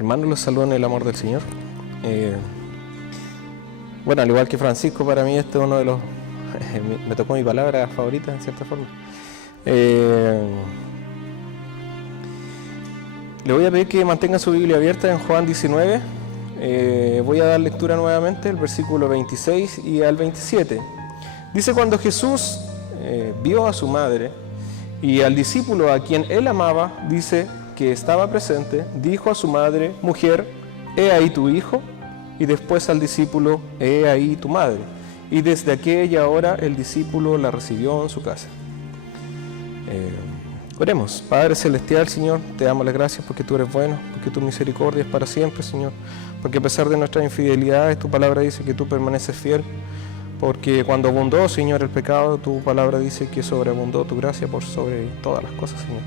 Hermanos, los saludo en el amor del Señor. Bueno, al igual que Francisco, para mí este es uno de los... me tocó mi palabra favorita, en cierta forma. Le voy a pedir que mantenga su Biblia abierta en Juan 19. Voy a dar lectura nuevamente, el versículo 26 y al 27. Dice: cuando Jesús vio a su madre y al discípulo a quien él amaba, dice que estaba presente, dijo a su madre: mujer, he ahí tu hijo, y después al discípulo: he ahí tu madre. Y desde aquella hora el discípulo la recibió en su casa. Oremos. Padre Celestial, Señor, te damos las gracias porque tú eres bueno, porque tu misericordia es para siempre, Señor, porque a pesar de nuestras infidelidades, tu palabra dice que tú permaneces fiel, porque cuando abundó, Señor, el pecado, tu palabra dice que sobreabundó tu gracia por sobre todas las cosas, Señor.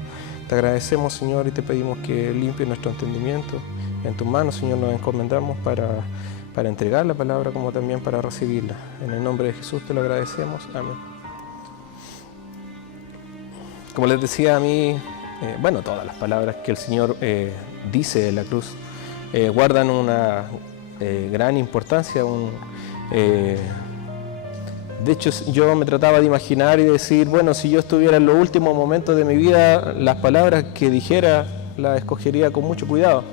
Te agradecemos, Señor, y te pedimos que limpie nuestro entendimiento. En tus manos, Señor, nos encomendamos para entregar la palabra como también para recibirla. En el nombre de Jesús te lo agradecemos. Amén. Como les decía a mí, todas las palabras que el Señor dice en la cruz guardan una gran importancia. De hecho, yo me trataba de imaginar y decir, bueno, si yo estuviera en los últimos momentos de mi vida, las palabras que dijera las escogería con mucho cuidado.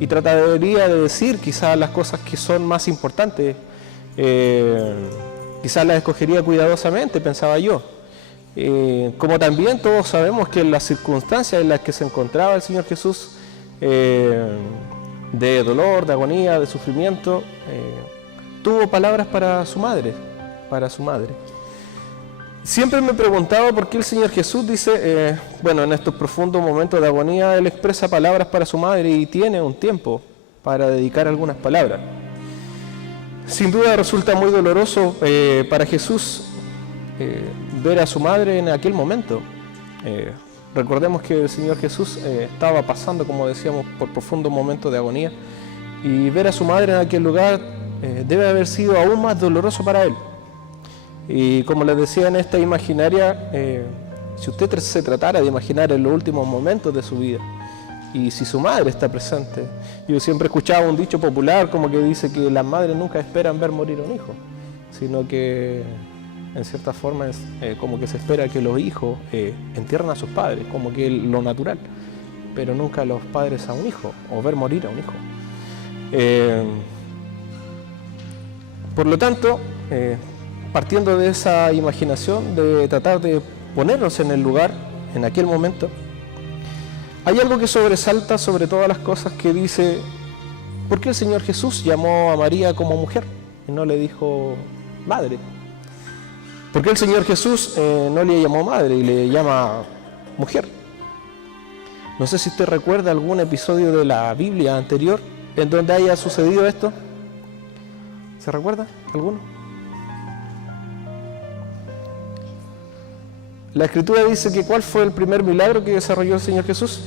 Y trataría de decir quizás las cosas que son más importantes. Quizás las escogería cuidadosamente, pensaba yo. Como también todos sabemos que en las circunstancias en las que se encontraba el Señor Jesús, de dolor, de agonía, de sufrimiento, tuvo palabras para su madre. Siempre me he preguntado por qué el Señor Jesús dice, en estos profundos momentos de agonía, Él expresa palabras para su madre y tiene un tiempo para dedicar algunas palabras. Sin duda resulta muy doloroso para Jesús ver a su madre en aquel momento. Recordemos que el Señor Jesús estaba pasando, como decíamos, por profundos momentos de agonía, y ver a su madre en aquel lugar debe haber sido aún más doloroso para Él. Y como les decía, en esta imaginaria, si usted se tratara de imaginar en los últimos momentos de su vida, y si su madre está presente, yo siempre escuchaba un dicho popular como que dice que las madres nunca esperan ver morir a un hijo, sino que en cierta forma es como que se espera que los hijos entierren a sus padres, como que es lo natural, pero nunca los padres a un hijo, o ver morir a un hijo. Por lo tanto, partiendo de esa imaginación, de tratar de ponernos en el lugar, en aquel momento, hay algo que sobresalta sobre todas las cosas, que dice: ¿por qué el Señor Jesús llamó a María como mujer y no le dijo madre? ¿Por qué el Señor Jesús no le llamó madre y le llama mujer? No sé si usted recuerda algún episodio de la Biblia anterior en donde haya sucedido esto. ¿Se recuerda alguno? La Escritura dice que ¿cuál fue el primer milagro que desarrolló el Señor Jesús?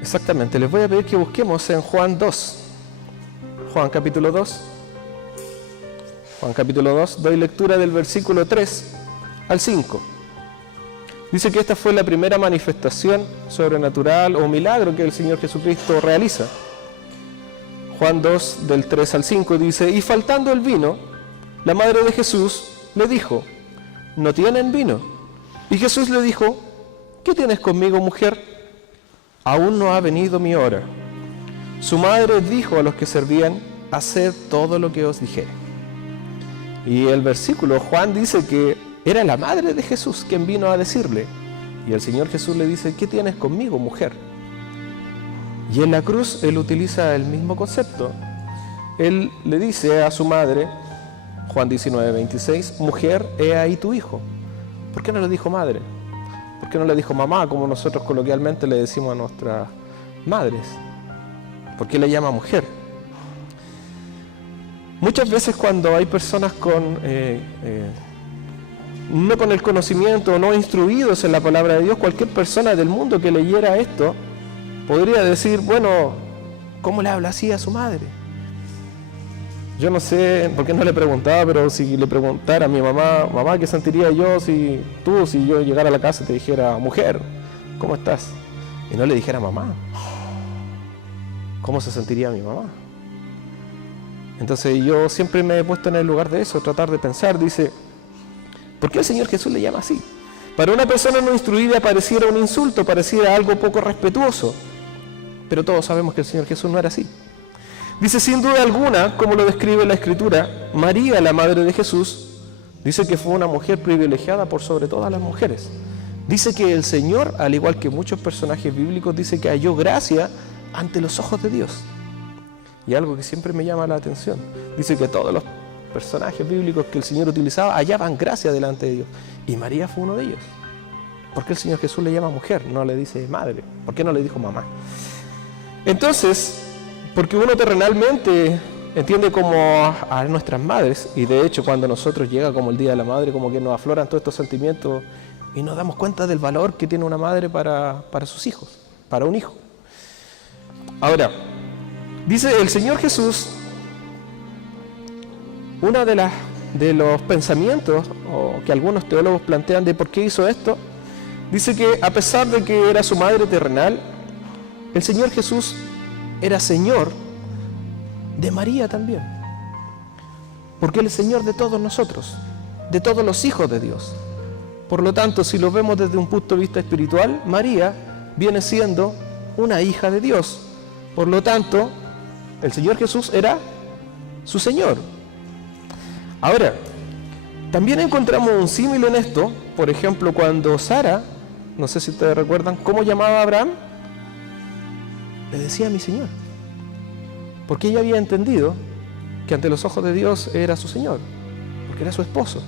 Exactamente, les voy a pedir que busquemos en Juan 2. Juan capítulo 2. Juan capítulo 2, doy lectura del versículo 3 al 5. Dice que esta fue la primera manifestación sobrenatural o milagro que el Señor Jesucristo realiza. Juan 2, del 3 al 5 dice: y faltando el vino, la madre de Jesús le dijo: ¿no tienen vino? Y Jesús le dijo: ¿qué tienes conmigo, mujer? Aún no ha venido mi hora. Su madre dijo a los que servían: haced todo lo que os dijere. Y el versículo, Juan dice que era la madre de Jesús quien vino a decirle, y el Señor Jesús le dice: ¿qué tienes conmigo, mujer? Y en la cruz Él utiliza el mismo concepto. Él le dice a su madre, Juan 19, 26, mujer, he ahí tu hijo. ¿Por qué no le dijo madre? ¿Por qué no le dijo mamá, como nosotros coloquialmente le decimos a nuestras madres? ¿Por qué le llama mujer? Muchas veces cuando hay personas no con el conocimiento, no instruidos en la palabra de Dios, cualquier persona del mundo que leyera esto podría decir: bueno, ¿cómo le habla así a su madre? Yo no sé por qué no le preguntaba, pero si le preguntara a mi mamá, ¿qué sentiría yo si yo llegara a la casa y te dijera mujer? ¿cómo estás? Y no le dijera mamá, ¿cómo se sentiría mi mamá? Entonces yo siempre me he puesto en el lugar de eso, tratar de pensar, dice, ¿por qué el Señor Jesús le llama así? Para una persona no instruida pareciera un insulto, pareciera algo poco respetuoso, pero todos sabemos que el Señor Jesús no era así. Dice, sin duda alguna, como lo describe la Escritura, María, la madre de Jesús, dice que fue una mujer privilegiada por sobre todas las mujeres. Dice que el Señor, al igual que muchos personajes bíblicos, dice que halló gracia ante los ojos de Dios. Y algo que siempre me llama la atención, dice que todos los personajes bíblicos que el Señor utilizaba hallaban gracia delante de Dios. Y María fue uno de ellos. ¿Por qué el Señor Jesús le llama mujer? No le dice madre. ¿Por qué no le dijo mamá? Entonces, porque uno terrenalmente entiende como a nuestras madres, y de hecho cuando nosotros llega como el Día de la Madre, como que nos afloran todos estos sentimientos y nos damos cuenta del valor que tiene una madre para sus hijos, para un hijo. Ahora, dice el Señor Jesús, una de los pensamientos que algunos teólogos plantean de por qué hizo esto, dice que a pesar de que era su madre terrenal, el Señor Jesús era Señor de María también, porque Él es Señor de todos nosotros, de todos los hijos de Dios. Por lo tanto, si lo vemos desde un punto de vista espiritual, María viene siendo una hija de Dios. Por lo tanto, el Señor Jesús era su Señor. Ahora, también encontramos un símil en esto, por ejemplo, cuando Sara, no sé si ustedes recuerdan, ¿cómo llamaba a Abraham? Le decía mi Señor, porque ella había entendido que ante los ojos de Dios era su Señor, porque era su esposo.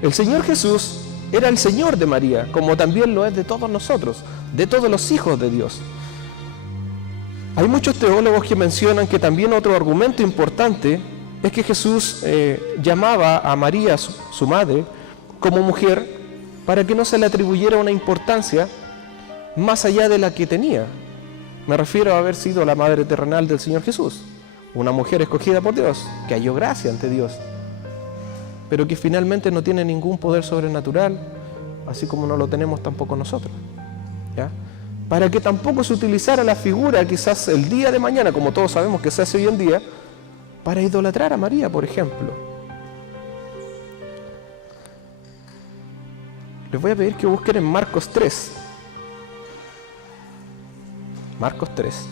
El Señor Jesús era el Señor de María, como también lo es de todos nosotros, de todos los hijos de Dios. Hay muchos teólogos que mencionan que también otro argumento importante es que Jesús llamaba a María, su madre, como mujer, para que no se le atribuyera una importancia más allá de la que tenía. Me refiero a haber sido la madre terrenal del Señor Jesús, una mujer escogida por Dios, que halló gracia ante Dios, pero que finalmente no tiene ningún poder sobrenatural, así como no lo tenemos tampoco nosotros, ¿ya? Para que tampoco se utilizara la figura quizás el día de mañana, como todos sabemos que se hace hoy en día, para idolatrar a María, por ejemplo. Les voy a pedir que busquen en Marcos 3. Marcos 3,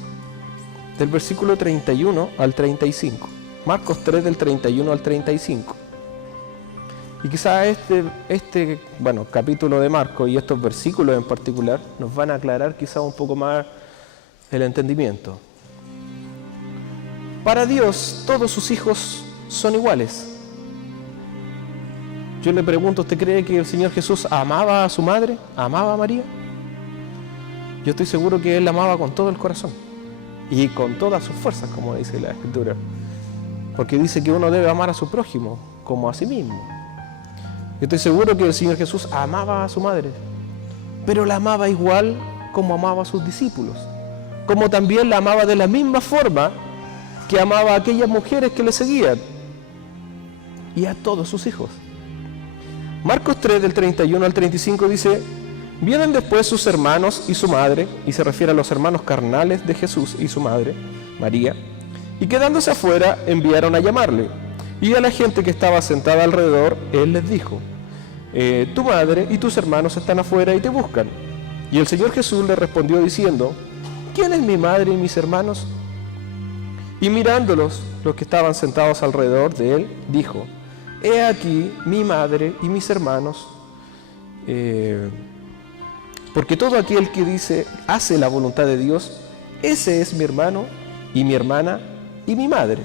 del versículo 31 al 35. Marcos 3 del 31 al 35. Y quizás este capítulo de Marcos y estos versículos en particular nos van a aclarar quizás un poco más el entendimiento. Para Dios, todos sus hijos son iguales. Yo le pregunto, ¿usted cree que el Señor Jesús amaba a su madre? ¿Amaba a María? Yo estoy seguro que Él la amaba con todo el corazón y con todas sus fuerzas, como dice la Escritura. Porque dice que uno debe amar a su prójimo como a sí mismo. Yo estoy seguro que el Señor Jesús amaba a su madre, pero la amaba igual como amaba a sus discípulos. Como también la amaba de la misma forma que amaba a aquellas mujeres que le seguían y a todos sus hijos. Marcos 3 del 31 al 35 dice: vienen después sus hermanos y su madre, y se refiere a los hermanos carnales de Jesús y su madre, María, y quedándose afuera enviaron a llamarle. Y a la gente que estaba sentada alrededor, Él les dijo: tu madre y tus hermanos están afuera y te buscan. Y el Señor Jesús le respondió diciendo: ¿quién es mi madre y mis hermanos? Y mirándolos, los que estaban sentados alrededor de Él, dijo: he aquí mi madre y mis hermanos, porque todo aquel que dice hace la voluntad de Dios, ese es mi hermano y mi hermana y mi madre.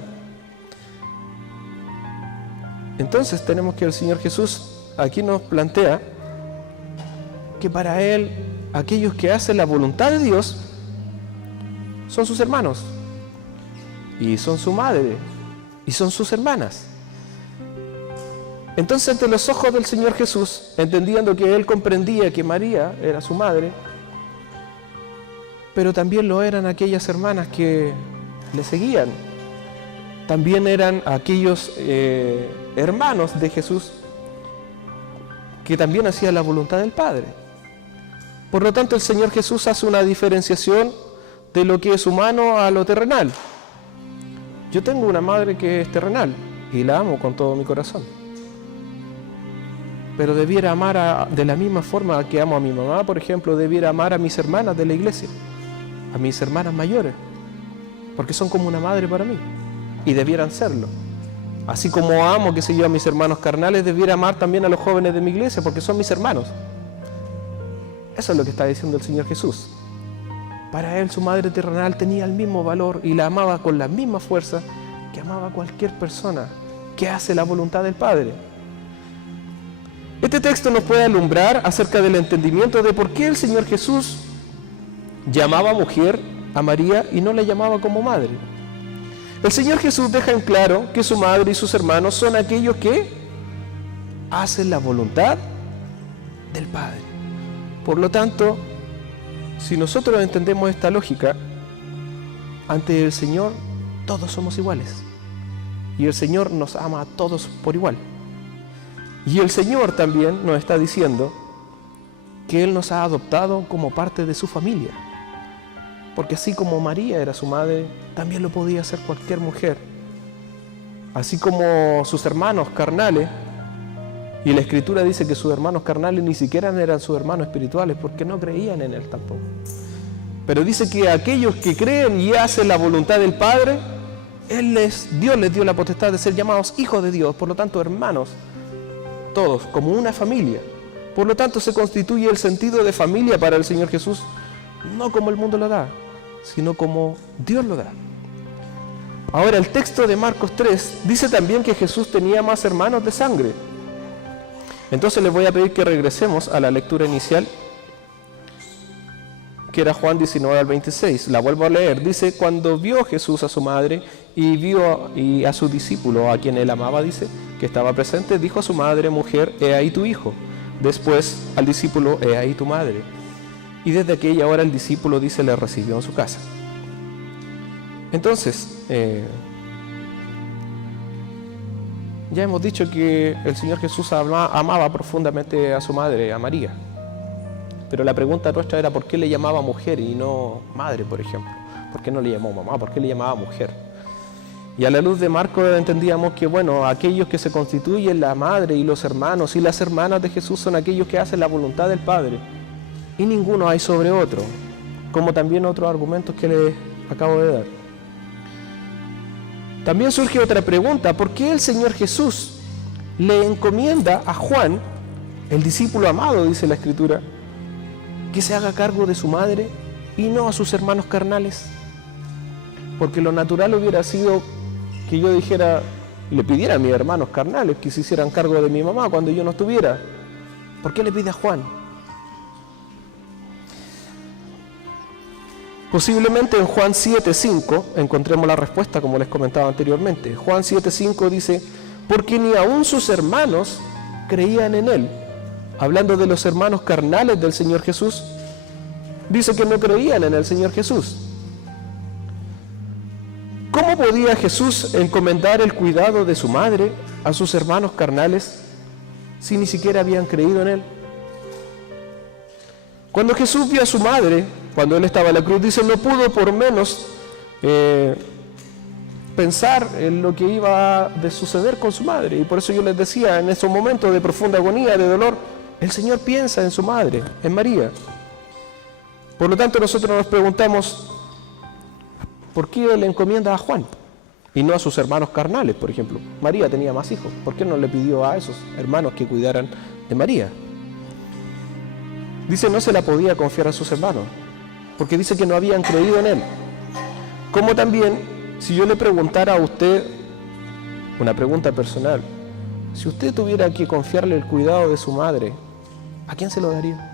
Entonces tenemos que el Señor Jesús aquí nos plantea que para Él aquellos que hacen la voluntad de Dios son sus hermanos y son su madre y son sus hermanas. Entonces, ante los ojos del Señor Jesús, entendiendo que Él comprendía que María era su madre, pero también lo eran aquellas hermanas que le seguían, también eran aquellos hermanos de Jesús que también hacían la voluntad del Padre. Por lo tanto, el Señor Jesús hace una diferenciación de lo que es humano a lo terrenal. Yo tengo una madre que es terrenal y la amo con todo mi corazón. Pero debiera amar de la misma forma que amo a mi mamá, por ejemplo, debiera amar a mis hermanas de la iglesia, a mis hermanas mayores, porque son como una madre para mí y debieran serlo. Así como amo, qué sé yo, a mis hermanos carnales, debiera amar también a los jóvenes de mi iglesia, porque son mis hermanos. Eso es lo que está diciendo el Señor Jesús. Para él, su madre terrenal tenía el mismo valor y la amaba con la misma fuerza que amaba a cualquier persona que hace la voluntad del Padre. Este texto nos puede alumbrar acerca del entendimiento de por qué el Señor Jesús llamaba mujer a María y no la llamaba como madre. El Señor Jesús deja en claro que su madre y sus hermanos son aquellos que hacen la voluntad del Padre. Por lo tanto, si nosotros entendemos esta lógica, ante el Señor todos somos iguales. Y el Señor nos ama a todos por igual. Y el Señor también nos está diciendo que Él nos ha adoptado como parte de su familia. Porque así como María era su madre, también lo podía hacer cualquier mujer. Así como sus hermanos carnales, y la Escritura dice que sus hermanos carnales ni siquiera eran sus hermanos espirituales, porque no creían en Él tampoco. Pero dice que aquellos que creen y hacen la voluntad del Padre, Dios les dio la potestad de ser llamados hijos de Dios, por lo tanto hermanos, todos, como una familia. Por lo tanto se constituye el sentido de familia para el Señor Jesús, no como el mundo lo da, sino como Dios lo da. Ahora, el texto de Marcos 3 dice también que Jesús tenía más hermanos de sangre. Entonces les voy a pedir que regresemos a la lectura inicial, que era Juan 19 al 26. La vuelvo a leer. Dice: cuando vio Jesús a su madre y vio a su discípulo, a quien él amaba, dice, que estaba presente, dijo a su madre: mujer, he ahí tu hijo. Después al discípulo: he ahí tu madre. Y desde aquella hora el discípulo, dice, le recibió en su casa. Entonces, ya hemos dicho que el Señor Jesús amaba profundamente a su madre, a María. Pero la pregunta nuestra era ¿por qué le llamaba mujer y no madre, por ejemplo? ¿Por qué no le llamó mamá? ¿Por qué le llamaba mujer? Y a la luz de Marcos entendíamos que, bueno, aquellos que se constituyen la madre y los hermanos y las hermanas de Jesús son aquellos que hacen la voluntad del Padre. Y ninguno hay sobre otro, como también otros argumentos que les acabo de dar. También surge otra pregunta: ¿por qué el Señor Jesús le encomienda a Juan, el discípulo amado, dice la Escritura, que se haga cargo de su madre y no a sus hermanos carnales? Porque lo natural hubiera sido que yo dijera, le pidiera a mis hermanos carnales que se hicieran cargo de mi mamá cuando yo no estuviera. ¿Por qué le pide a Juan? Posiblemente en Juan 7:5 encontremos la respuesta, como les comentaba anteriormente. Juan 7:5 dice: porque ni aun sus hermanos creían en él. Hablando de los hermanos carnales del Señor Jesús, dice que no creían en el Señor Jesús. ¿Cómo podía Jesús encomendar el cuidado de su madre a sus hermanos carnales si ni siquiera habían creído en él? Cuando Jesús vio a su madre, cuando él estaba en la cruz, dice, no pudo por menos pensar en lo que iba a suceder con su madre. Y por eso yo les decía, en esos momentos de profunda agonía, de dolor, el Señor piensa en su madre, en María. Por lo tanto, nosotros nos preguntamos, ¿por qué le encomienda a Juan y no a sus hermanos carnales, por ejemplo? María tenía más hijos. ¿Por qué no le pidió a esos hermanos que cuidaran de María? Dice, no se la podía confiar a sus hermanos, porque dice que no habían creído en él. Como también, si yo le preguntara a usted, una pregunta personal, si usted tuviera que confiarle el cuidado de su madre, ¿a quién se lo daría?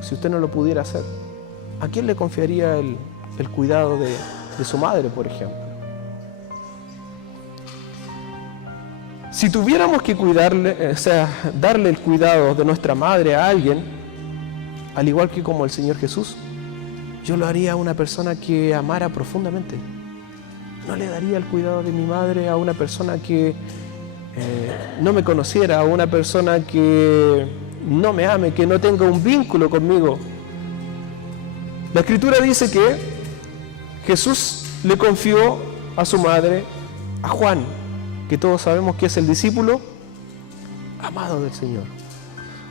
Si usted no lo pudiera hacer, ¿a quién le confiaría el cuidado de su madre, por ejemplo? Si tuviéramos que cuidarle, darle el cuidado de nuestra madre a alguien, al igual que como el Señor Jesús, yo lo haría a una persona que amara profundamente. No le daría el cuidado de mi madre a una persona que no me conociera, a una persona que no me ame, que no tenga un vínculo conmigo. La Escritura dice que Jesús le confió a su madre, a Juan, que todos sabemos que es el discípulo amado del Señor.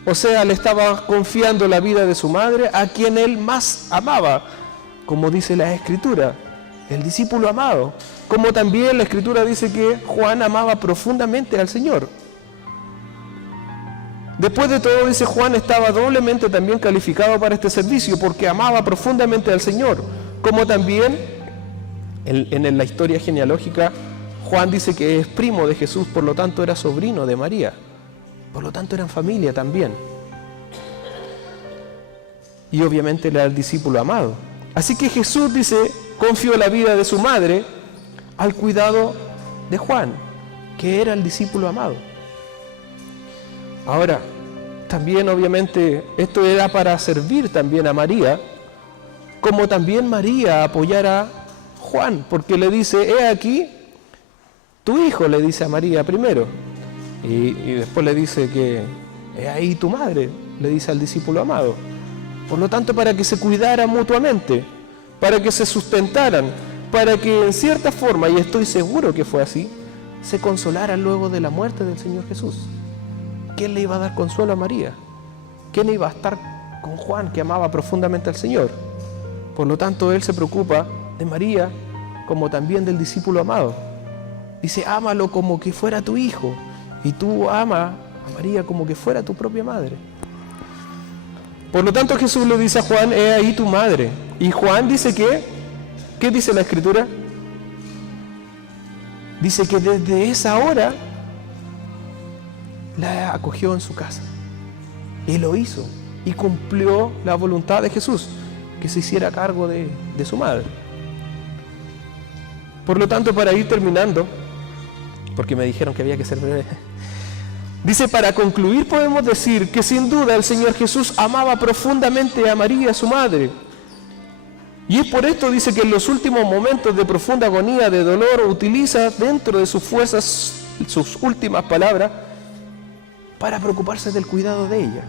O sea, le estaba confiando la vida de su madre a quien él más amaba, como dice la Escritura, el discípulo amado. Como también la Escritura dice que Juan amaba profundamente al Señor. Después de todo, dice, Juan estaba doblemente también calificado para este servicio porque amaba profundamente al Señor. Como también en la historia genealógica, Juan dice que es primo de Jesús, por lo tanto era sobrino de María. Por lo tanto eran familia también. Y obviamente era el discípulo amado. Así que Jesús, dice, confió la vida de su madre al cuidado de Juan, que era el discípulo amado. Ahora, también obviamente esto era para servir también a María, como también María apoyara a Juan, porque le dice, he aquí, tu hijo, le dice a María primero, y después le dice que, he ahí tu madre, le dice al discípulo amado. Por lo tanto, para que se cuidaran mutuamente, para que se sustentaran, para que en cierta forma, y estoy seguro que fue así, se consolaran luego de la muerte del Señor Jesús. ¿Quién le iba a dar consuelo a María? ¿Quién iba a estar con Juan, que amaba profundamente al Señor? Por lo tanto, él se preocupa de María como también del discípulo amado. Dice, ámalo como que fuera tu hijo, y tú ama a María como que fuera tu propia madre. Por lo tanto, Jesús le dice a Juan, he ahí tu madre. Y Juan dice que, ¿qué dice la Escritura? Dice que desde esa hora la acogió en su casa. Y lo hizo. Y cumplió la voluntad de Jesús, que se hiciera cargo de su madre. Por lo tanto, para ir terminando, porque me dijeron que había que ser breve, dice, para concluir podemos decir que sin duda el Señor Jesús amaba profundamente a María, su madre. Y es por esto, dice, que en los últimos momentos de profunda agonía, de dolor, utiliza dentro de sus fuerzas sus últimas palabras para preocuparse del cuidado de ella.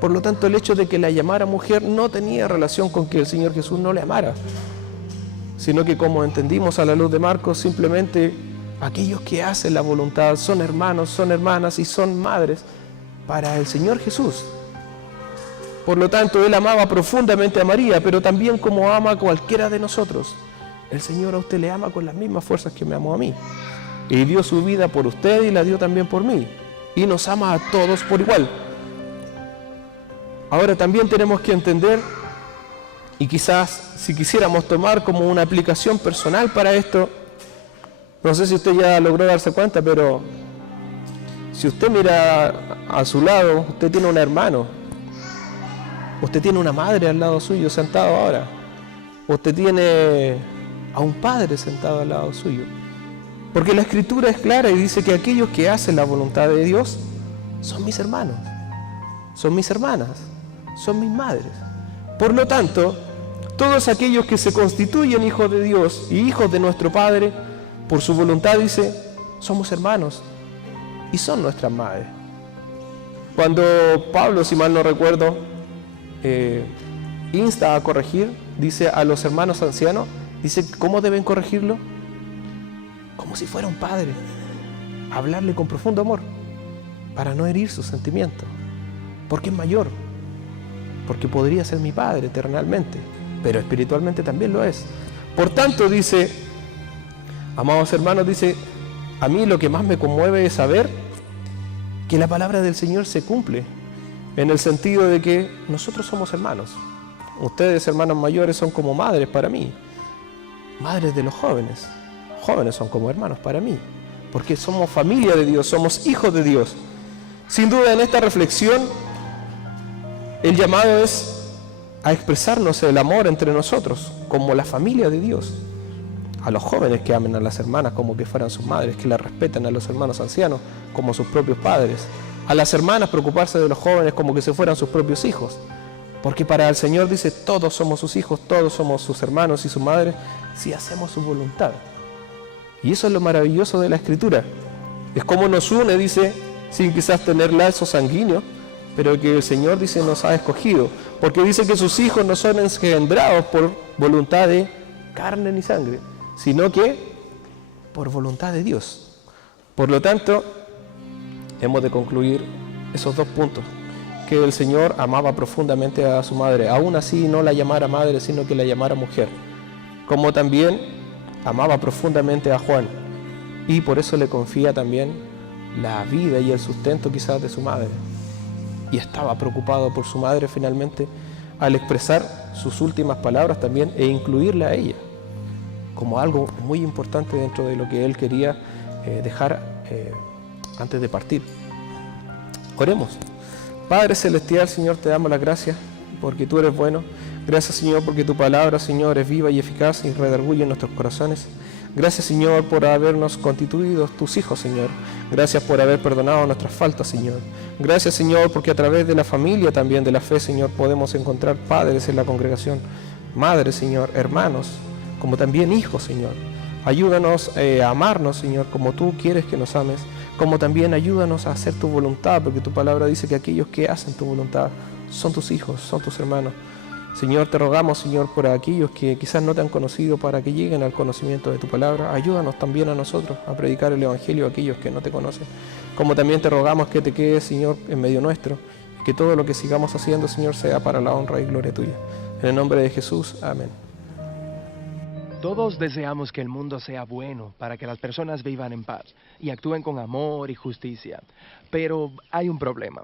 Por lo tanto, el hecho de que la llamara mujer no tenía relación con que el Señor Jesús no le amara, sino que, como entendimos a la luz de Marcos, simplemente aquellos que hacen la voluntad son hermanos, son hermanas y son madres para el Señor Jesús. Por lo tanto, él amaba profundamente a María, pero también como ama a cualquiera de nosotros. El Señor a usted le ama con las mismas fuerzas que me amó a mí. Y dio su vida por usted y la dio también por mí. Y nos ama a todos por igual. Ahora también tenemos que entender, y quizás si quisiéramos tomar como una aplicación personal para esto, no sé si usted ya logró darse cuenta, pero si usted mira a su lado, usted tiene un hermano, usted tiene una madre al lado suyo sentado ahora, usted tiene a un padre sentado al lado suyo, porque la Escritura es clara y dice que aquellos que hacen la voluntad de Dios son mis hermanos, son mis hermanas, son mis madres. Por lo tanto, todos aquellos que se constituyen hijos de Dios y hijos de nuestro Padre, por su voluntad, dice, somos hermanos y son nuestras madres. Cuando Pablo, si mal no recuerdo, insta a corregir, dice a los hermanos ancianos, dice, ¿cómo deben corregirlo? Como si fuera un padre, hablarle con profundo amor, para no herir sus sentimientos, porque es mayor, porque podría ser mi padre eternamente, pero espiritualmente también lo es. Por tanto, dice, amados hermanos, dice, a mí lo que más me conmueve es saber que la palabra del Señor se cumple, en el sentido de que nosotros somos hermanos. Ustedes, hermanos mayores, son como madres para mí, madres de los jóvenes. Jóvenes son como hermanos para mí, porque somos familia de Dios, somos hijos de Dios. Sin duda, en esta reflexión, el llamado es a expresarnos el amor entre nosotros, como la familia de Dios. A los jóvenes que amen a las hermanas como que fueran sus madres, que las respeten a los hermanos ancianos como sus propios padres. A las hermanas preocuparse de los jóvenes como que si fueran sus propios hijos. Porque para el Señor, dice, todos somos sus hijos, todos somos sus hermanos y sus madres, si hacemos su voluntad. Y eso es lo maravilloso de la Escritura. Es como nos une, dice, sin quizás tener lazos sanguíneos, pero que el Señor dice nos ha escogido, porque dice que sus hijos no son engendrados por voluntad de carne ni sangre, sino que por voluntad de Dios. Por lo tanto, hemos de concluir esos dos puntos, que el Señor amaba profundamente a su madre, aún así no la llamara madre, sino que la llamara mujer, como también amaba profundamente a Juan, y por eso le confía también la vida y el sustento quizás de su madre, y estaba preocupado por su madre finalmente al expresar sus últimas palabras también e incluirla a ella como algo muy importante dentro de lo que él quería dejar antes de partir. Oremos. Padre Celestial, Señor, te damos las gracias porque tú eres bueno. Gracias, Señor, porque tu palabra, Señor, es viva y eficaz y redarguye en nuestros corazones. Gracias, Señor, por habernos constituido tus hijos, Señor. Gracias por haber perdonado nuestras faltas, Señor. Gracias, Señor, porque a través de la familia también de la fe, Señor, podemos encontrar padres en la congregación, madres, Señor, hermanos, como también hijos, Señor. Ayúdanos a amarnos, Señor, como tú quieres que nos ames, como también ayúdanos a hacer tu voluntad, porque tu palabra dice que aquellos que hacen tu voluntad son tus hijos, son tus hermanos. Señor, te rogamos, Señor, por aquellos que quizás no te han conocido, para que lleguen al conocimiento de tu palabra. Ayúdanos también a nosotros a predicar el Evangelio a aquellos que no te conocen. Como también te rogamos que te quedes, Señor, en medio nuestro, y que todo lo que sigamos haciendo, Señor, sea para la honra y gloria tuya. En el nombre de Jesús, amén. Todos deseamos que el mundo sea bueno para que las personas vivan en paz y actúen con amor y justicia. Pero hay un problema.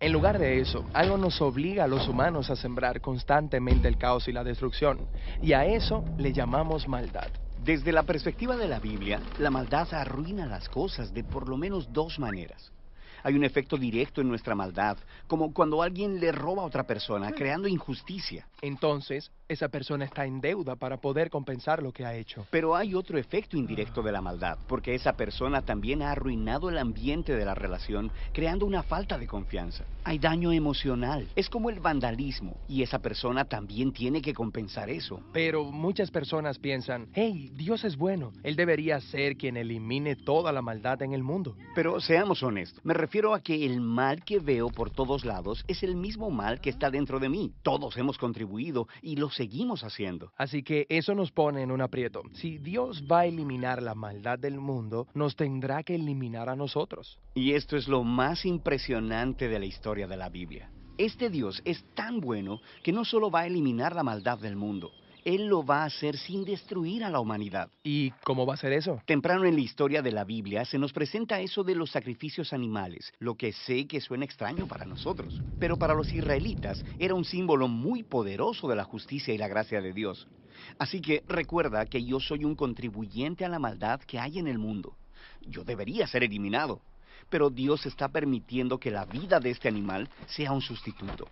En lugar de eso, algo nos obliga a los humanos a sembrar constantemente el caos y la destrucción. Y a eso le llamamos maldad. Desde la perspectiva de la Biblia, la maldad arruina las cosas de por lo menos dos maneras. Hay un efecto directo en nuestra maldad, como cuando alguien le roba a otra persona, creando injusticia. Entonces, esa persona está en deuda para poder compensar lo que ha hecho. Pero hay otro efecto indirecto de la maldad, porque esa persona también ha arruinado el ambiente de la relación, creando una falta de confianza. Hay daño emocional, es como el vandalismo, y esa persona también tiene que compensar eso. Pero muchas personas piensan, hey, Dios es bueno, Él debería ser quien elimine toda la maldad en el mundo. Pero seamos honestos, me refiero a que el mal que veo por todos lados es el mismo mal que está dentro de mí. Todos hemos contribuido y lo seguimos haciendo. Así que eso nos pone en un aprieto. Si Dios va a eliminar la maldad del mundo, nos tendrá que eliminar a nosotros. Y esto es lo más impresionante de la historia de la Biblia. Este Dios es tan bueno que no solo va a eliminar la maldad del mundo, Él lo va a hacer sin destruir a la humanidad. ¿Y cómo va a ser eso? Temprano en la historia de la Biblia se nos presenta eso de los sacrificios animales, lo que sé que suena extraño para nosotros, pero para los israelitas era un símbolo muy poderoso de la justicia y la gracia de Dios. Así que recuerda que yo soy un contribuyente a la maldad que hay en el mundo. Yo debería ser eliminado, pero Dios está permitiendo que la vida de este animal sea un sustituto.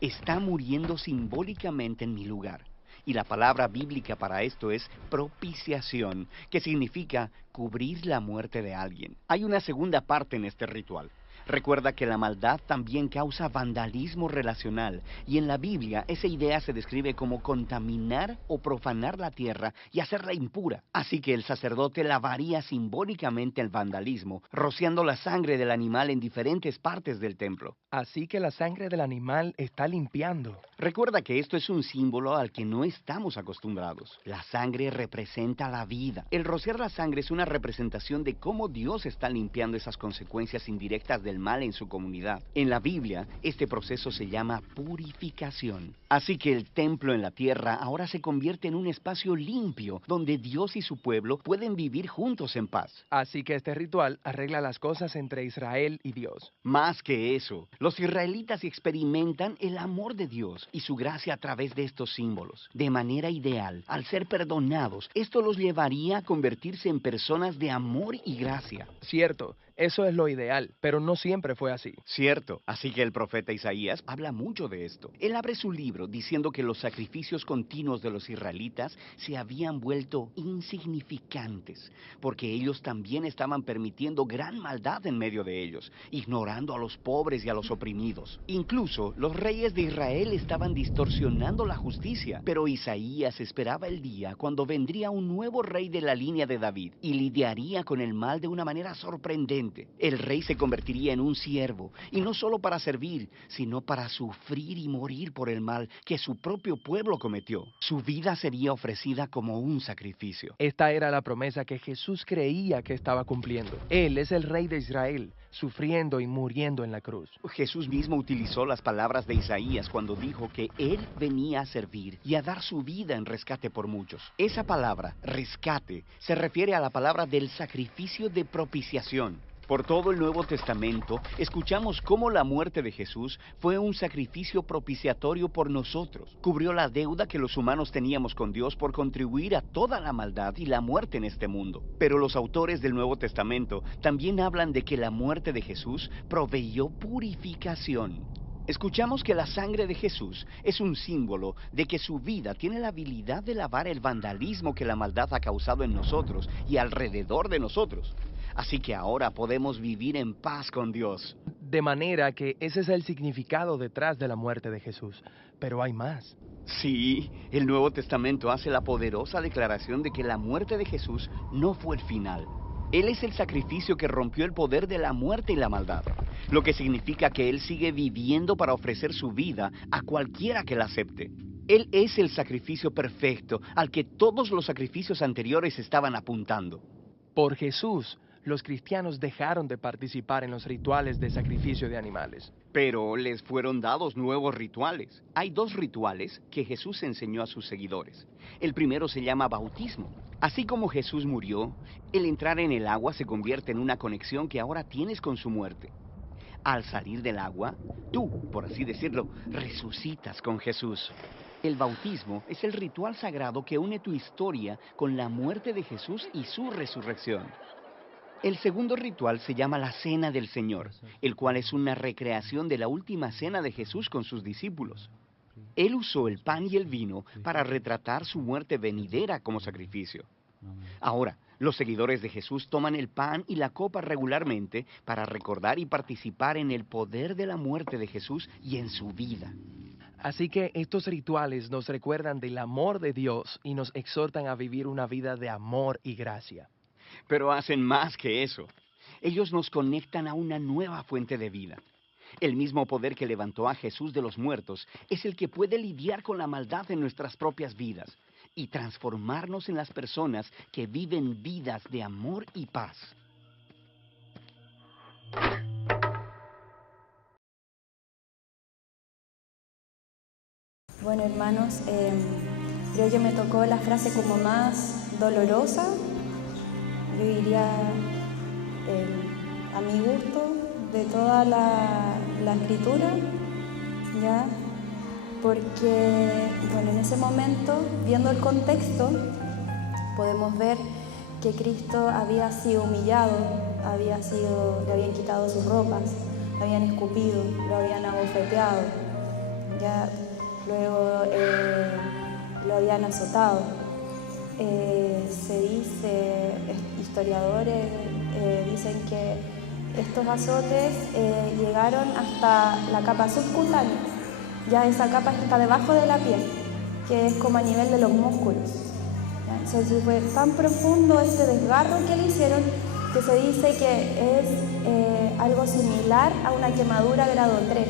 Está muriendo simbólicamente en mi lugar. Y la palabra bíblica para esto es propiciación, que significa cubrir la muerte de alguien. Hay una segunda parte en este ritual. Recuerda que la maldad también causa vandalismo relacional, y en la Biblia esa idea se describe como contaminar o profanar la tierra y hacerla impura. Así que el sacerdote lavaría simbólicamente el vandalismo, rociando la sangre del animal en diferentes partes del templo. Así que la sangre del animal está limpiando. Recuerda que esto es un símbolo al que no estamos acostumbrados. La sangre representa la vida. El rociar la sangre es una representación de cómo Dios está limpiando esas consecuencias indirectas del mal en su comunidad. En la Biblia, este proceso se llama purificación. Así que el templo en la tierra ahora se convierte en un espacio limpio, donde Dios y su pueblo pueden vivir juntos en paz. Así que este ritual arregla las cosas entre Israel y Dios. Más que eso, los israelitas experimentan el amor de Dios y su gracia a través de estos símbolos. De manera ideal, al ser perdonados, esto los llevaría a convertirse en personas de amor y gracia. Cierto, eso es lo ideal, pero no siempre fue así. Cierto, así que el profeta Isaías habla mucho de esto. Él abre su libro diciendo que los sacrificios continuos de los israelitas se habían vuelto insignificantes, porque ellos también estaban permitiendo gran maldad en medio de ellos, ignorando a los pobres y a los oprimidos. Incluso los reyes de Israel estaban distorsionando la justicia, pero Isaías esperaba el día cuando vendría un nuevo rey de la línea de David y lidiaría con el mal de una manera sorprendente. diferente. El rey se convertiría en un siervo, y no solo para servir, sino para sufrir y morir por el mal que su propio pueblo cometió. Su vida sería ofrecida como un sacrificio. Esta era la promesa que Jesús creía que estaba cumpliendo. Él es el rey de Israel, sufriendo y muriendo en la cruz. Jesús mismo utilizó las palabras de Isaías cuando dijo que Él venía a servir y a dar su vida en rescate por muchos. Esa palabra, rescate, se refiere a la palabra del sacrificio de propiciación. Por todo el Nuevo Testamento, escuchamos cómo la muerte de Jesús fue un sacrificio propiciatorio por nosotros. Cubrió la deuda que los humanos teníamos con Dios por contribuir a toda la maldad y la muerte en este mundo. Pero los autores del Nuevo Testamento también hablan de que la muerte de Jesús proveyó purificación. Escuchamos que la sangre de Jesús es un símbolo de que su vida tiene la habilidad de lavar el vandalismo que la maldad ha causado en nosotros y alrededor de nosotros. Así que ahora podemos vivir en paz con Dios. De manera que ese es el significado detrás de la muerte de Jesús. Pero hay más. Sí, el Nuevo Testamento hace la poderosa declaración de que la muerte de Jesús no fue el final. Él es el sacrificio que rompió el poder de la muerte y la maldad, lo que significa que Él sigue viviendo para ofrecer su vida a cualquiera que la acepte. Él es el sacrificio perfecto al que todos los sacrificios anteriores estaban apuntando. Por Jesús, los cristianos dejaron de participar en los rituales de sacrificio de animales. Pero les fueron dados nuevos rituales. Hay 2 rituales que Jesús enseñó a sus seguidores. El primero se llama bautismo. Así como Jesús murió, el entrar en el agua se convierte en una conexión que ahora tienes con su muerte. Al salir del agua, tú, por así decirlo, resucitas con Jesús. El bautismo es el ritual sagrado que une tu historia con la muerte de Jesús y su resurrección. El segundo ritual se llama la Cena del Señor, el cual es una recreación de la última cena de Jesús con sus discípulos. Él usó el pan y el vino para retratar su muerte venidera como sacrificio. Ahora, los seguidores de Jesús toman el pan y la copa regularmente para recordar y participar en el poder de la muerte de Jesús y en su vida. Así que estos rituales nos recuerdan del amor de Dios y nos exhortan a vivir una vida de amor y gracia. Pero hacen más que eso. Ellos nos conectan a una nueva fuente de vida. El mismo poder que levantó a Jesús de los muertos es el que puede lidiar con la maldad en nuestras propias vidas y transformarnos en las personas que viven vidas de amor y paz. Bueno, hermanos, creo que me tocó la frase como más dolorosa, yo diría a mi gusto, de toda la escritura, ¿ya? Porque, bueno, en ese momento, viendo el contexto, podemos ver que Cristo había sido humillado, le habían quitado sus ropas, lo habían escupido, lo habían abofeteado, ¿ya? Luego lo habían azotado. Se dice, historiadores dicen que estos azotes llegaron hasta la capa subcutánea. Ya esa capa está debajo de la piel, que es como a nivel de los músculos. ¿Ya? Entonces fue tan profundo este desgarro que le hicieron que se dice que es algo similar a una quemadura grado 3.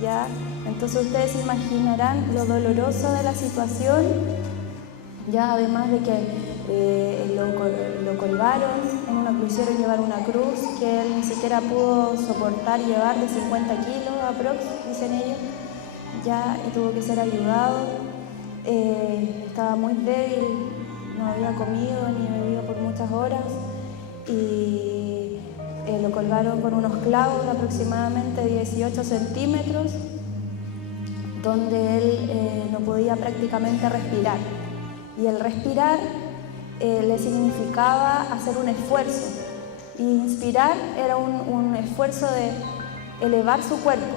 ¿Ya? Entonces ustedes se imaginarán lo doloroso de la situación, ya además de que lo colgaron en una cruz, hicieron llevar una cruz que él ni siquiera pudo soportar llevar de 50 kilos aprox, dicen ellos, ya, y tuvo que ser ayudado. Estaba muy débil, no había comido ni bebido por muchas horas y lo colgaron con unos clavos de aproximadamente 18 centímetros donde él no podía prácticamente respirar. Y el respirar le significaba hacer un esfuerzo. Y inspirar era un esfuerzo de elevar su cuerpo.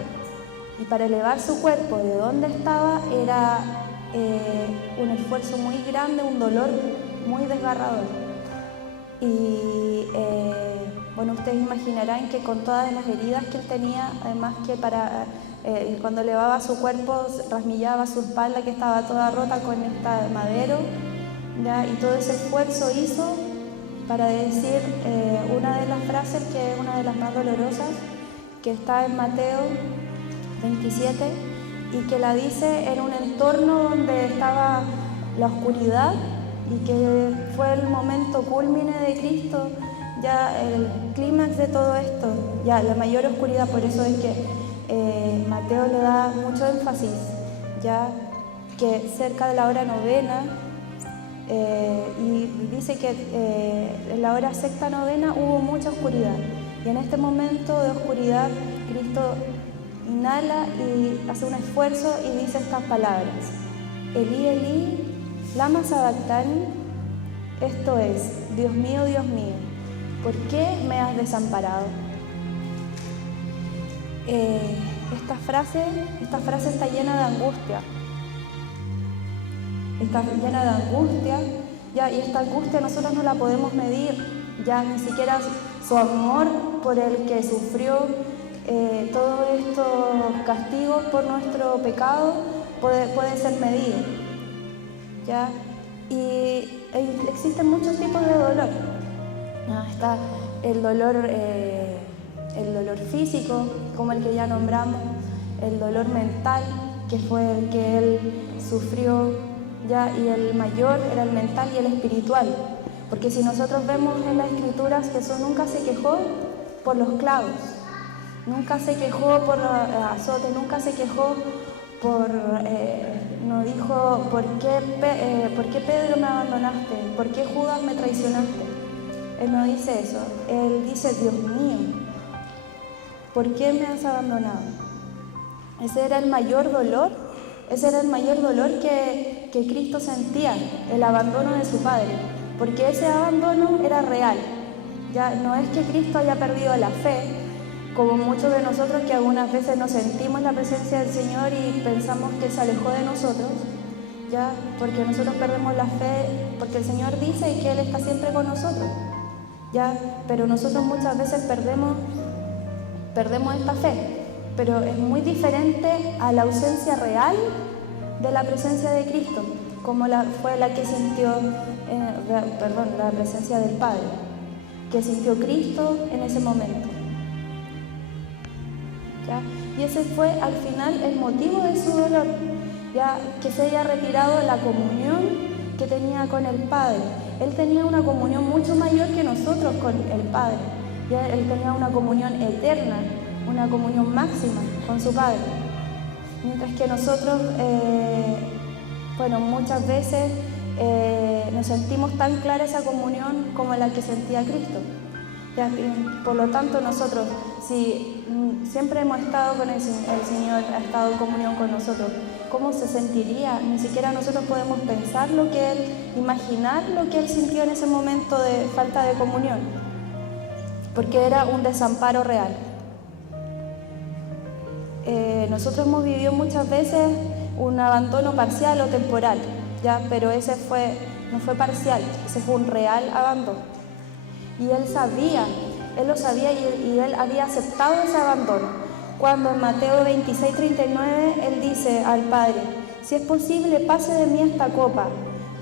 Y para elevar su cuerpo de donde estaba era un esfuerzo muy grande, un dolor muy desgarrador. Y bueno, ustedes imaginarán que con todas las heridas que él tenía, además que cuando elevaba su cuerpo, rasmillaba su espalda que estaba toda rota con este madero, ¿ya? Y todo ese esfuerzo hizo para decir una de las frases que es una de las más dolorosas, que está en Mateo 27 y que la dice en un entorno donde estaba la oscuridad y que fue el momento cúlmine de Cristo, ya el clímax de todo esto, ya la mayor oscuridad. Por eso es que Mateo le da mucho énfasis, ya que cerca de la hora novena, y dice que en la hora sexta novena hubo mucha oscuridad, y en este momento de oscuridad Cristo inhala y hace un esfuerzo y dice estas palabras: Elí, Elí, lama sabactani, esto es, Dios mío, ¿por qué me has desamparado? Esta frase está llena de angustia. Está llena de angustia, ya, y esta angustia nosotros no la podemos medir, ya ni siquiera su amor por el que sufrió todos estos castigos por nuestro pecado puede ser medido, ya. Y existen muchos tipos de dolor. Está el dolor físico, como el que ya nombramos, el dolor mental, que fue el que él sufrió, ya, y el mayor era el mental y el espiritual, porque si nosotros vemos en las Escrituras, Jesús nunca se quejó por los clavos, nunca se quejó por los azotes, nunca se quejó no dijo ¿por qué Pedro me abandonaste? ¿Por qué Judas me traicionaste? Él no dice eso, él dice: Dios mío, ¿por qué me has abandonado? Ese era el mayor dolor que Cristo sentía, el abandono de su Padre, porque ese abandono era real. Ya no es que Cristo haya perdido la fe, como muchos de nosotros que algunas veces no sentimos la presencia del Señor y pensamos que se alejó de nosotros, ya, porque nosotros perdemos la fe, porque el Señor dice que Él está siempre con nosotros, ya, pero nosotros muchas veces perdemos esta fe. Pero es muy diferente a la ausencia real de la presencia de Cristo, como fue la que sintió, la presencia del Padre, que sintió Cristo en ese momento. ¿Ya? Y ese fue al final el motivo de su dolor, ya, que se haya retirado la comunión que tenía con el Padre. Él tenía una comunión mucho mayor que nosotros con el Padre, ya, él tenía una comunión eterna, una comunión máxima con su Padre, mientras que nosotros, muchas veces no sentimos tan clara esa comunión como la que sentía Cristo. Ya, por lo tanto, nosotros, si siempre hemos estado con el Señor, ha estado en comunión con nosotros, ¿cómo se sentiría? Ni siquiera nosotros podemos pensar imaginar lo que Él sintió en ese momento de falta de comunión, porque era un desamparo real. Nosotros hemos vivido muchas veces un abandono parcial o temporal, ¿ya? Pero ese no fue parcial, ese fue un real abandono. Y él lo sabía y él había aceptado ese abandono. Cuando en Mateo 26:39 él dice al Padre: si es posible, pase de mí esta copa,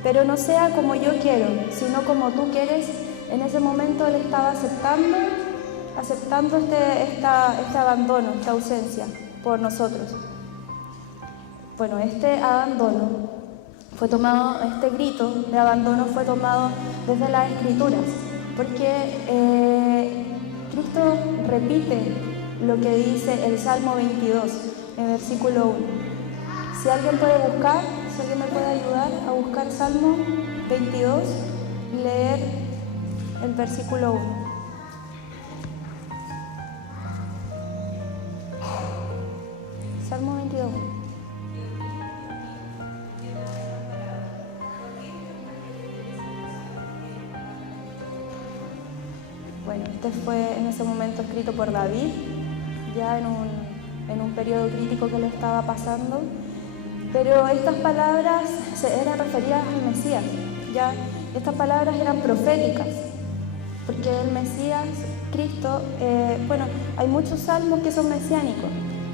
pero no sea como yo quiero, sino como tú quieres. En ese momento él estaba aceptando este abandono, esta ausencia por nosotros. Bueno, este grito de abandono fue tomado desde las Escrituras, porque Cristo repite lo que dice el Salmo 22, en versículo 1. Si alguien me puede ayudar a buscar Salmo 22 y leer el versículo 1. Salmo 22. Bueno, este fue en ese momento escrito por David, ya en un periodo crítico que le estaba pasando, pero estas palabras eran referidas al Mesías, ya estas palabras eran proféticas, porque el Mesías, Cristo, hay muchos salmos que son mesiánicos.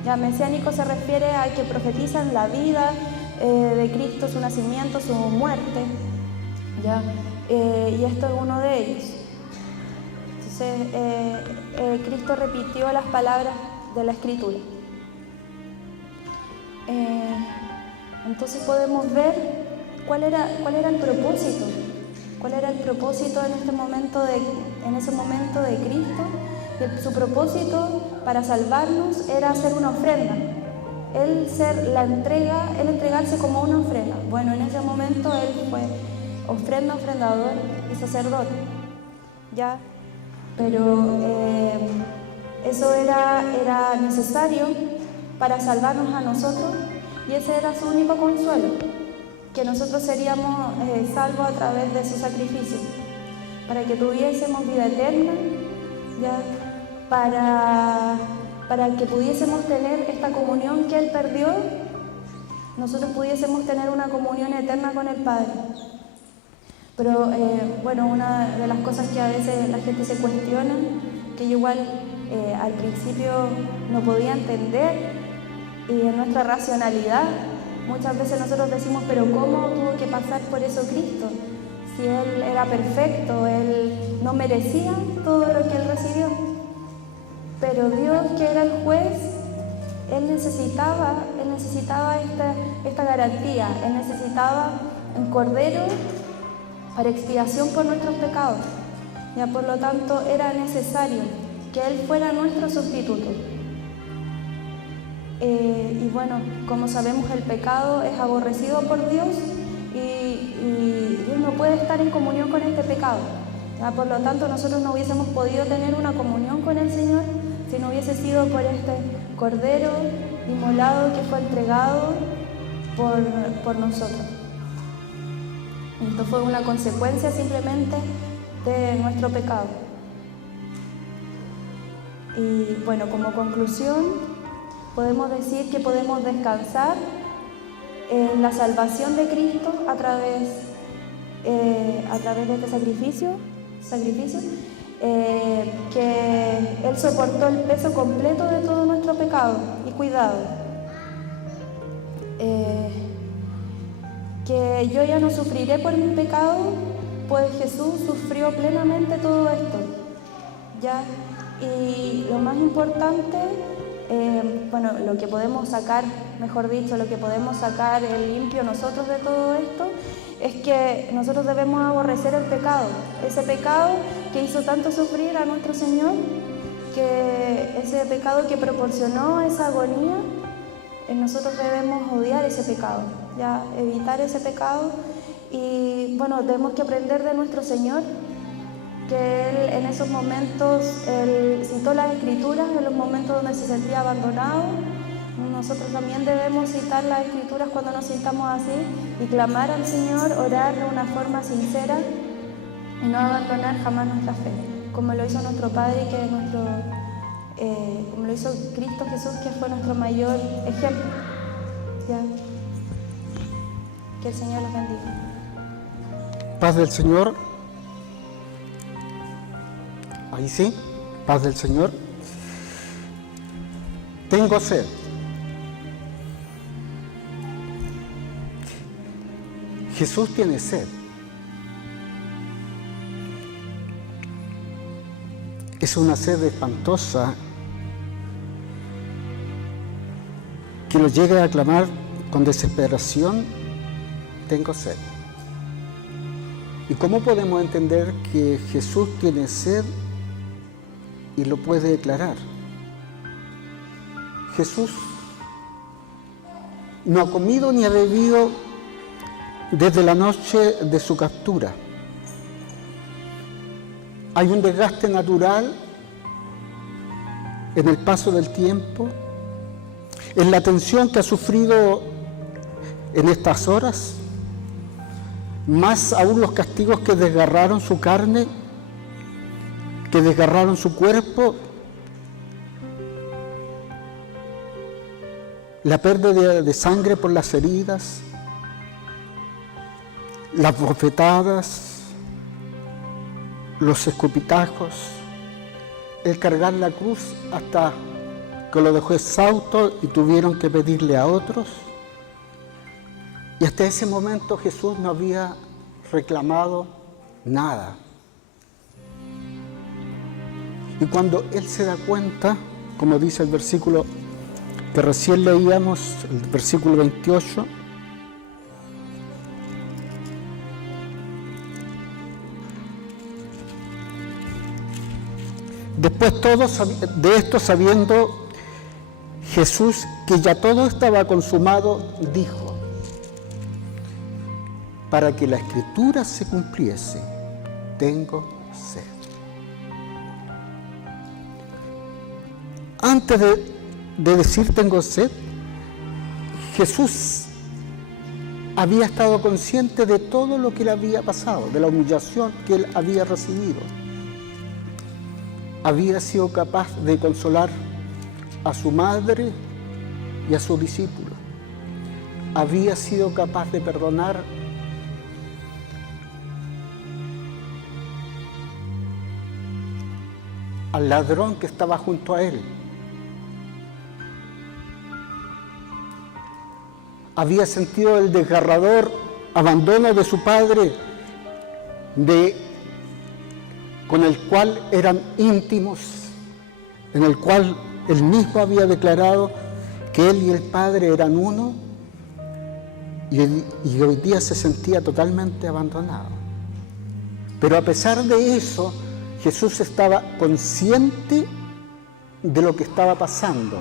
Ya, mesiánico se refiere a que profetizan la vida de Cristo, su nacimiento, su muerte, ¿ya? Y esto es uno de ellos. Entonces, Cristo repitió las palabras de la Escritura. Entonces podemos ver cuál era el propósito. ¿Cuál era el propósito en ese momento de Cristo? Su propósito para salvarnos era hacer una ofrenda. Él entregarse como una ofrenda. Bueno, en ese momento Él fue ofrendador y sacerdote. ¿Ya? Pero eso era necesario para salvarnos a nosotros, y ese era su único consuelo, que nosotros seríamos salvos a través de su sacrificio, para que tuviésemos vida eterna, ¿ya? Para que pudiésemos tener esta comunión que Él perdió, nosotros pudiésemos tener una comunión eterna con el Padre. Pero bueno, una de las cosas que a veces la gente se cuestiona, que yo igual al principio no podía entender, y en nuestra racionalidad muchas veces nosotros decimos, pero ¿cómo tuvo que pasar por eso Cristo? Si Él era perfecto, Él no merecía todo lo que Él recibió. Pero Dios, que era el juez, Él necesitaba esta garantía. Él necesitaba un cordero para expiación por nuestros pecados. Ya, por lo tanto, era necesario que Él fuera nuestro sustituto. Y bueno, como sabemos, el pecado es aborrecido por Dios, y Dios no puede estar en comunión con este pecado. ¿Ya? Por lo tanto, nosotros no hubiésemos podido tener una comunión con el Señor si no hubiese sido por este cordero inmolado que fue entregado por nosotros. Esto fue una consecuencia simplemente de nuestro pecado. Y bueno, como conclusión, podemos decir que podemos descansar en la salvación de Cristo a través de este sacrificio, que Él soportó el peso completo de todo nuestro pecado y cuidado. Que yo ya no sufriré por mi pecado, pues Jesús sufrió plenamente todo esto. ¿Ya? Y lo más importante, bueno, lo que podemos sacar el limpio nosotros de todo esto, es que nosotros debemos aborrecer el pecado, ese pecado que hizo tanto sufrir a nuestro Señor, que ese pecado que proporcionó esa agonía, nosotros debemos odiar ese pecado, ya, evitar ese pecado. Y bueno, tenemos que aprender de nuestro Señor, que Él en esos momentos, Él citó las Escrituras en los momentos donde se sentía abandonado. Nosotros también debemos citar las Escrituras cuando nos sintamos así y clamar al Señor, orar de una forma sincera y no abandonar jamás nuestra fe, como lo hizo nuestro Padre, como lo hizo Cristo Jesús, que fue nuestro mayor ejemplo. ¿Ya? Que el Señor los bendiga. Paz del Señor. Ahí sí, paz del Señor. Tengo sed. Jesús tiene sed. Es una sed espantosa que lo llega a clamar con desesperación: tengo sed. ¿Y cómo podemos entender que Jesús tiene sed y lo puede declarar? Jesús no ha comido ni ha bebido desde la noche de su captura. Hay un desgaste natural en el paso del tiempo, en la tensión que ha sufrido en estas horas, más aún los castigos que desgarraron su carne, que desgarraron su cuerpo, la pérdida de sangre por las heridas, las bofetadas, los escupitajos, el cargar la cruz hasta que lo dejó exhausto y tuvieron que pedirle a otros. Y hasta ese momento Jesús no había reclamado nada. Y cuando él se da cuenta, como dice el versículo que recién leíamos, el versículo 28, después todos de esto, sabiendo Jesús que ya todo estaba consumado, dijo: para que la escritura se cumpliese, tengo sed. Antes de decir tengo sed, Jesús había estado consciente de todo lo que le había pasado, de la humillación que él había recibido. Había sido capaz de consolar a su madre y a sus discípulos. Había sido capaz de perdonar al ladrón que estaba junto a él. Había sentido el desgarrador abandono de su padre, con el cual eran íntimos, en el cual él mismo había declarado que él y el Padre eran uno, y hoy día se sentía totalmente abandonado. Pero a pesar de eso, Jesús estaba consciente de lo que estaba pasando.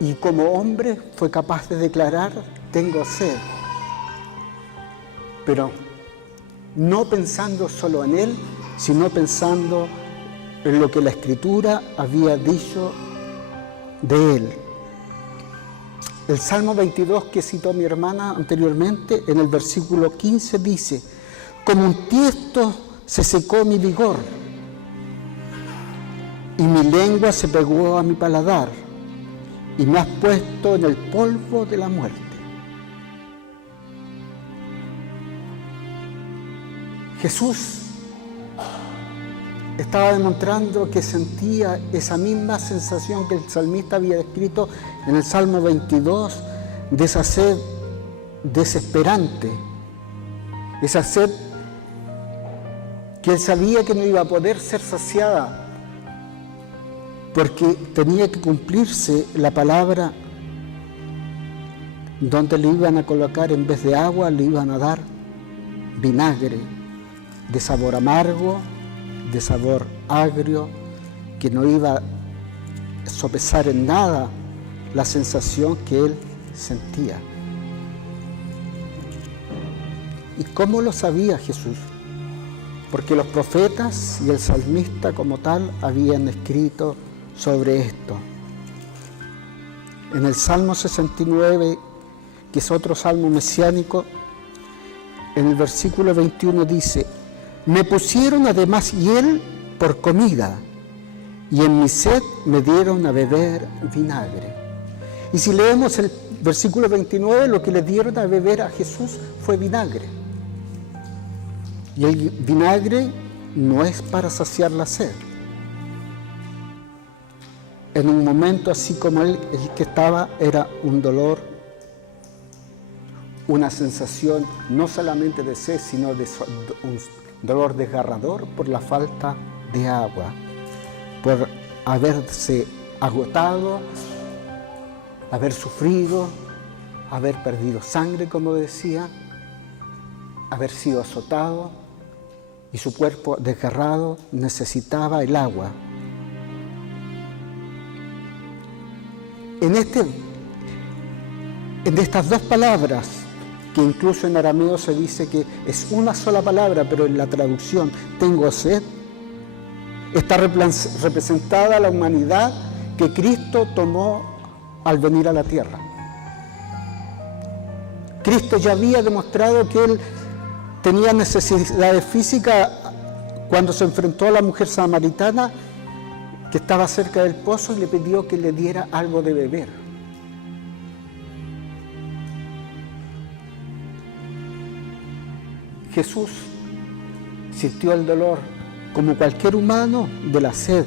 Y como hombre fue capaz de declarar: tengo sed. Pero no pensando solo en él, sino pensando en lo que la Escritura había dicho de él. El Salmo 22 que citó mi hermana anteriormente, en el versículo 15 dice: como un tiesto se secó mi vigor, y mi lengua se pegó a mi paladar, y me has puesto en el polvo de la muerte. Jesús estaba demostrando que sentía esa misma sensación que el salmista había descrito en el Salmo 22, de esa sed desesperante, esa sed que él sabía que no iba a poder ser saciada, porque tenía que cumplirse la palabra donde le iban a colocar, en vez de agua, le iban a dar vinagre, de sabor amargo, de sabor agrio, que no iba a sopesar en nada la sensación que él sentía. ¿Y cómo lo sabía Jesús? Porque los profetas y el salmista como tal habían escrito sobre esto. En el Salmo 69, que es otro salmo mesiánico, en el versículo 21 dice: me pusieron además hiel por comida, y en mi sed me dieron a beber vinagre. Y si leemos el versículo 29, lo que le dieron a beber a Jesús fue vinagre. Y el vinagre no es para saciar la sed. En un momento así como el que estaba, era un dolor, una sensación no solamente de sed, sino de un dolor desgarrador por la falta de agua, por haberse agotado, haber sufrido, haber perdido sangre, como decía, haber sido azotado, y su cuerpo desgarrado necesitaba el agua. En estas dos palabras, que incluso en arameo se dice que es una sola palabra, pero en la traducción tengo sed, está representada la humanidad que Cristo tomó al venir a la tierra. Cristo ya había demostrado que Él tenía necesidades físicas cuando se enfrentó a la mujer samaritana que estaba cerca del pozo y le pidió que le diera algo de beber. Jesús sintió el dolor como cualquier humano de la sed,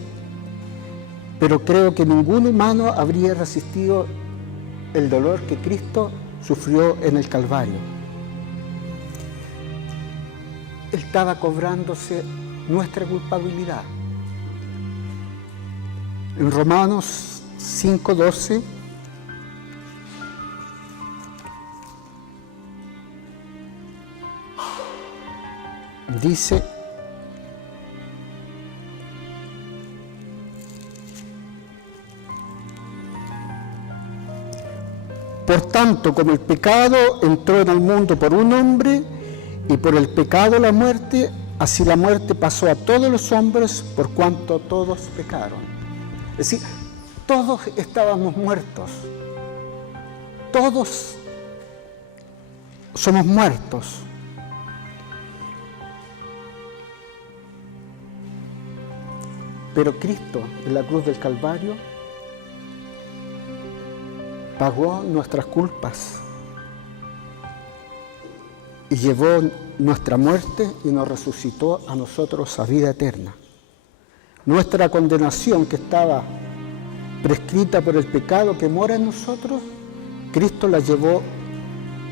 pero creo que ningún humano habría resistido el dolor que Cristo sufrió en el Calvario. Él estaba cobrándose nuestra culpabilidad. En Romanos 5:12 dice: por tanto, como el pecado entró en el mundo por un hombre, y por el pecado la muerte, así la muerte pasó a todos los hombres por cuanto todos pecaron. Es decir, todos estábamos muertos. Todos somos muertos. Pero Cristo en la cruz del Calvario pagó nuestras culpas y llevó nuestra muerte y nos resucitó a nosotros a vida eterna. Nuestra condenación que estaba prescrita por el pecado que mora en nosotros, Cristo la llevó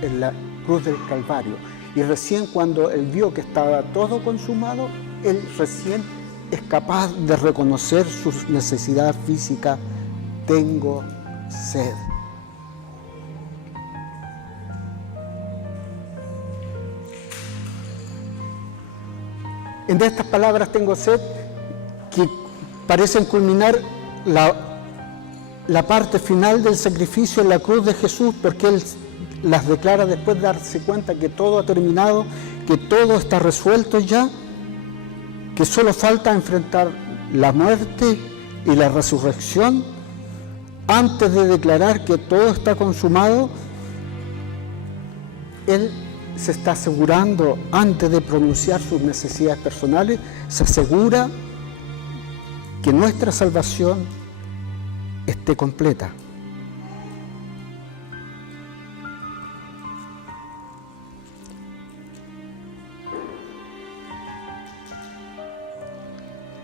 en la cruz del Calvario. Y recién cuando Él vio que estaba todo consumado, Él recién es capaz de reconocer su necesidad física: tengo sed. En estas palabras, tengo sed, que parecen culminar la parte final del sacrificio en la cruz de Jesús, porque Él las declara después de darse cuenta que todo ha terminado, que todo está resuelto ya, que solo falta enfrentar la muerte y la resurrección. Antes de declarar que todo está consumado, Él se está asegurando, antes de pronunciar sus necesidades personales, se asegura que nuestra salvación esté completa.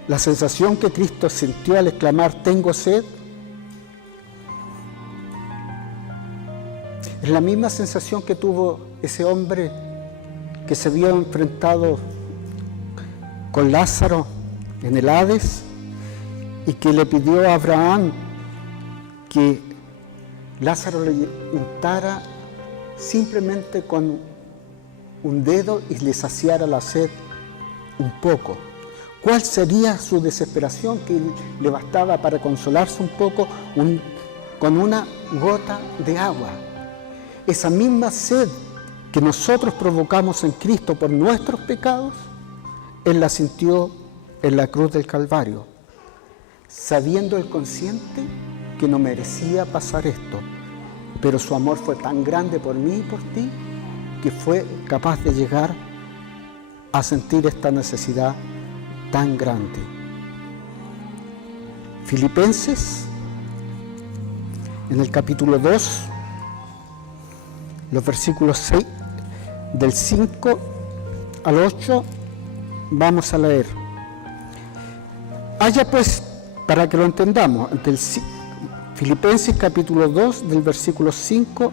La sensación que Cristo sintió al exclamar "tengo sed" es la misma sensación que tuvo ese hombre que se vio enfrentado con Lázaro en el Hades y que le pidió a Abraham que Lázaro le untara simplemente con un dedo y le saciara la sed un poco. ¿Cuál sería su desesperación? Que le bastaba para consolarse un poco con una gota de agua. Esa misma sed que nosotros provocamos en Cristo por nuestros pecados, Él la sintió en la cruz del Calvario, sabiendo el consciente que no merecía pasar esto, pero su amor fue tan grande por mí y por ti, que fue capaz de llegar a sentir esta necesidad tan grande. Filipenses, en el capítulo 2, los versículos 6, del 5 al 8, vamos a leer. Haya pues, para que lo entendamos, Filipenses capítulo 2, del versículo 5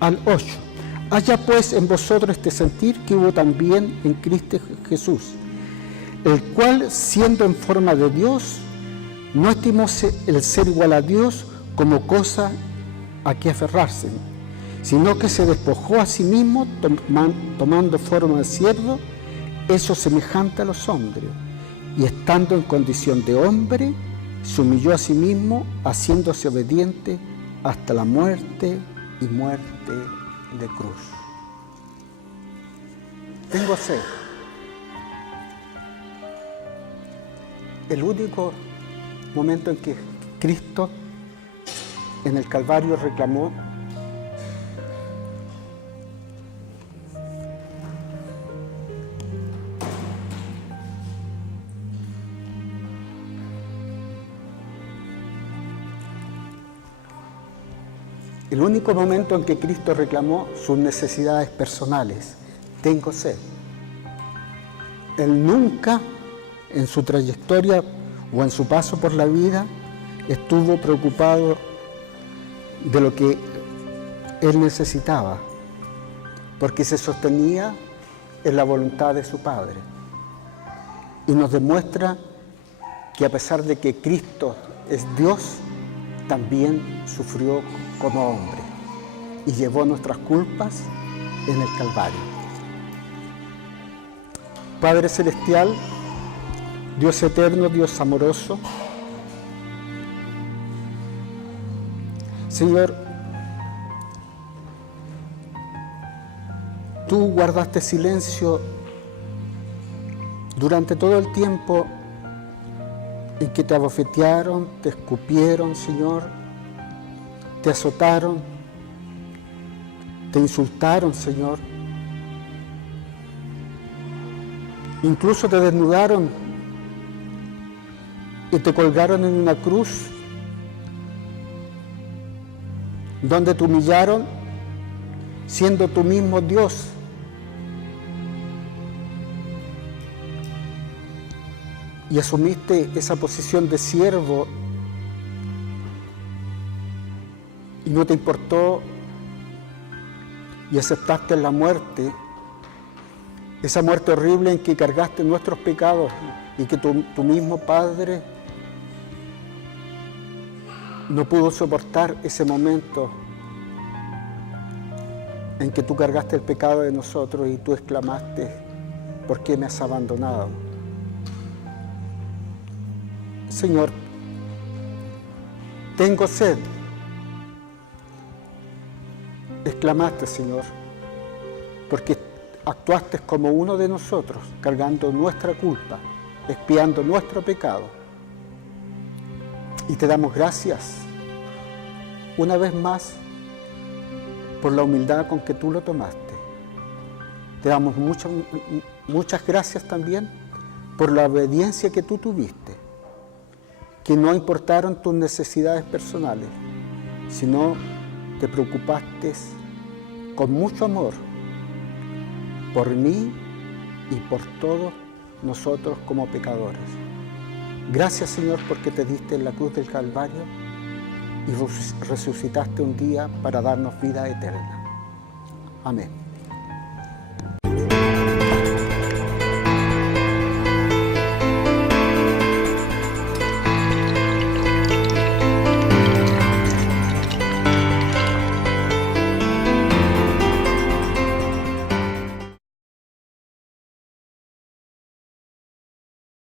al 8. Haya pues en vosotros este sentir que hubo también en Cristo Jesús, el cual, siendo en forma de Dios, no estimó el ser igual a Dios como cosa a que aferrarse, sino que se despojó a sí mismo, tomando forma de siervo, eso semejante a los hombres, y estando en condición de hombre, se humilló a sí mismo, haciéndose obediente hasta la muerte y muerte de cruz. Tengo sed. El único momento en que Cristo en el Calvario reclamó sus necesidades personales. Tengo sed. Él nunca en su trayectoria o en su paso por la vida estuvo preocupado de lo que él necesitaba, porque se sostenía en la voluntad de su Padre. Y nos demuestra que a pesar de que Cristo es Dios, también sufrió como hombre y llevó nuestras culpas en el Calvario. Padre Celestial, Dios eterno, Dios amoroso, Señor, tú guardaste silencio durante todo el tiempo en que te abofetearon, te escupieron, Señor, te azotaron, te insultaron, Señor. Incluso te desnudaron y te colgaron en una cruz donde te humillaron, siendo tú mismo Dios. Y asumiste esa posición de siervo y no te importó y aceptaste la muerte, esa muerte horrible en que cargaste nuestros pecados y que tu mismo Padre no pudo soportar ese momento en que tú cargaste el pecado de nosotros y tú exclamaste, ¿por qué me has abandonado? Señor, tengo sed. Exclamaste, Señor, porque actuaste como uno de nosotros, cargando nuestra culpa, expiando nuestro pecado. Y te damos gracias una vez más por la humildad con que tú lo tomaste. Te damos muchas gracias también por la obediencia que tú tuviste, que no importaron tus necesidades personales, sino te preocupaste con mucho amor por mí y por todos nosotros como pecadores. Gracias, Señor, porque te diste en la cruz del Calvario y resucitaste un día para darnos vida eterna. Amén.